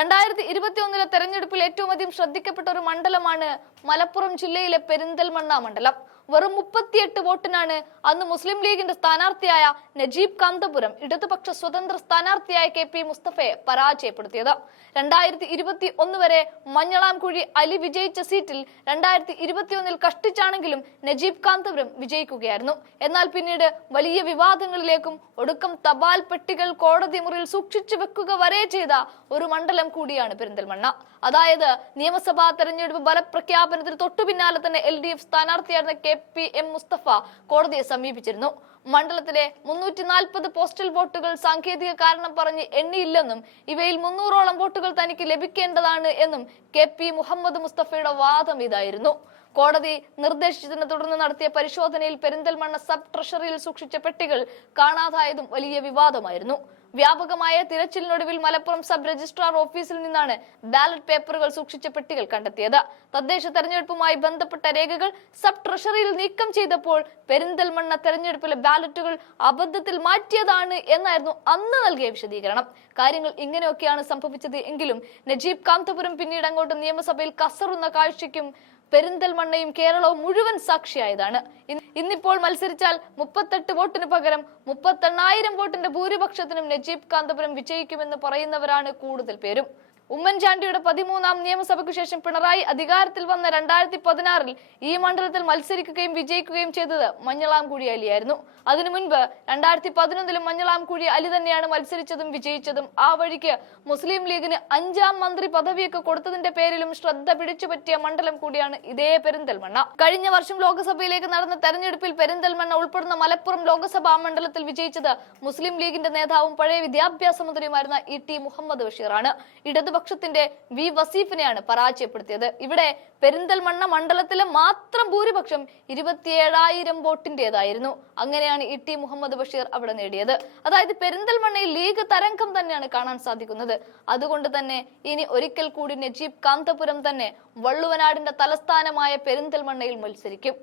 2021 തെരഞ്ഞെടുപ്പിൽ ഏറ്റവും അധികം ശ്രദ്ധിക്കപ്പെട്ട ഒരു മണ്ഡലമാണ് മലപ്പുറം ജില്ലയിലെ പെരിന്തൽമണ്ണ മണ്ഡലം. വെറും 38 വോട്ടിനാണ് അന്ന് മുസ്ലിം ലീഗിന്റെ സ്ഥാനാർത്ഥിയായ നജീബ് കാന്തപുരം ഇടതുപക്ഷ സ്വതന്ത്ര സ്ഥാനാർത്ഥിയായ KP മുസ്തഫയെ പരാജയപ്പെടുത്തിയത്. 2021 വരെ മഞ്ഞളാംകുഴി അലി വിജയിച്ച സീറ്റിൽ 2021 കഷ്ടിച്ചാണെങ്കിലും നജീബ് കാന്തപുരം വിജയിക്കുകയായിരുന്നു. എന്നാൽ പിന്നീട് വലിയ വിവാദങ്ങളിലേക്കും ഒടുക്കം തപാൽ പെട്ടികൾ കോടതി മുറിയിൽ സൂക്ഷിച്ചു വെക്കുക വരെ ചെയ്ത ഒരു മണ്ഡലം കൂടിയാണ് പെരിന്തൽമണ്ണ. അതായത് നിയമസഭാ തെരഞ്ഞെടുപ്പ് ഫലപ്രഖ്യാപനത്തിന് തൊട്ടു പിന്നാലെ തന്നെ LDF സ്ഥാനാർത്ഥിയായിരുന്ന KPM മുസ്തഫ കോടതിയെ സമീപിച്ചിരുന്നു. മണ്ഡലത്തിലെ 340 പോസ്റ്റൽ വോട്ടുകൾ സാങ്കേതിക കാരണം പറഞ്ഞ് എണ്ണിയില്ലെന്നും ഇവയിൽ 300ഓളം വോട്ടുകൾ തനിക്ക് ലഭിക്കേണ്ടതാണ് എന്നും KP മുഹമ്മദ് മുസ്തഫയുടെ വാദം ഇതായിരുന്നു. കോടതി നിർദ്ദേശിച്ചതിനെ തുടർന്ന് നടത്തിയ പരിശോധനയിൽ പെരിന്തൽമണ്ണ സബ് ട്രഷറിയിൽ സൂക്ഷിച്ച പെട്ടികൾ കാണാതായതും വലിയ വിവാദമായിരുന്നു. വ്യാപകമായ തിരച്ചിലിനൊടുവിൽ മലപ്പുറം സബ് രജിസ്ട്രാർ ഓഫീസിൽ നിന്നാണ് ബാലറ്റ് പേപ്പറുകൾ സൂക്ഷിച്ച പെട്ടികൾ കണ്ടെത്തിയത്. തദ്ദേശ തെരഞ്ഞെടുപ്പുമായി ബന്ധപ്പെട്ട രേഖകൾ സബ് ട്രഷറിയിൽ നീക്കം ചെയ്തപ്പോൾ പെരിന്തൽമണ്ണ തെരഞ്ഞെടുപ്പിലെ ബാലറ്റുകൾ അബദ്ധത്തിൽ മാറ്റിയതാണ് എന്നായിരുന്നു അന്ന് നൽകിയ വിശദീകരണം. കാര്യങ്ങൾ ഇങ്ങനെയൊക്കെയാണ് സംഭവിച്ചത് എങ്കിലും നജീബ് കാന്തപുരം പിന്നീട് അങ്ങോട്ട് നിയമസഭയിൽ കസറുന്ന കാഴ്ചയ്ക്കും പെരിന്തൽമണ്ണയും കേരളവും മുഴുവൻ സാക്ഷിയായതാണ്. ഇന്നിപ്പോൾ മത്സരിച്ചാൽ 38 വോട്ടിന് പകരം 38,000 വോട്ടിന്റെ ഭൂരിപക്ഷത്തിനും നജീബ് കാന്തപുരം വിജയിക്കുമെന്ന് പറയുന്നവരാണ് കൂടുതൽ പേരും. ഉമ്മൻചാണ്ടിയുടെ 13ാം നിയമസഭയ്ക്കു ശേഷം പിണറായി അധികാരത്തിൽ വന്ന 2016 ഈ മണ്ഡലത്തിൽ മത്സരിക്കുകയും വിജയിക്കുകയും ചെയ്തത് മഞ്ഞളാംകുഴി അലിയായിരുന്നു. അതിനു മുൻപ് 2011 മഞ്ഞളാംകുഴി അലി തന്നെയാണ് മത്സരിച്ചതും വിജയിച്ചതും. ആ വഴിക്ക് മുസ്ലിം ലീഗിന് 5ാം മന്ത്രി പദവിയൊക്കെ കൊടുത്തതിന്റെ പേരിലും ശ്രദ്ധ പിടിച്ചുപറ്റിയ മണ്ഡലം കൂടിയാണ് ഇതേ പെരിന്തൽമണ്ണ. കഴിഞ്ഞ വർഷം ലോക്സഭയിലേക്ക് നടന്ന തെരഞ്ഞെടുപ്പിൽ പെരിന്തൽമണ്ണ ഉൾപ്പെടുന്ന മലപ്പുറം ലോക്സഭാ മണ്ഡലത്തിൽ വിജയിച്ചത് മുസ്ലിം ലീഗിന്റെ നേതാവും പഴയ വിദ്യാഭ്യാസ മന്ത്രിയുമായിരുന്ന ET മുഹമ്മദ് ബഷീറാണ്. ഇടതുപക്ഷത്തിന്റെ V വസീഫിനെയാണ് പരാജയപ്പെടുത്തിയത്. ഇവിടെ പെരിന്തൽമണ്ണ മണ്ഡലത്തിലെ മാത്രം ഭൂരിപക്ഷം 27,000 വോട്ടിന്റേതായിരുന്നു. അങ്ങനെയാണ് ET മുഹമ്മദ് ബഷീർ അവിടെ നേടിയത്. അതായത് പെരിന്തൽമണ്ണയിൽ ലീഗ് തരംഗം തന്നെയാണ് കാണാൻ സാധിക്കുന്നത്. അതുകൊണ്ട് തന്നെ ഇനി ഒരിക്കൽ കൂടി നജീബ് കാന്തപുരം തന്നെ വള്ളുവനാടിന്റെ തലസ്ഥാനമായ പെരിന്തൽമണ്ണയിൽ മത്സരിക്കും.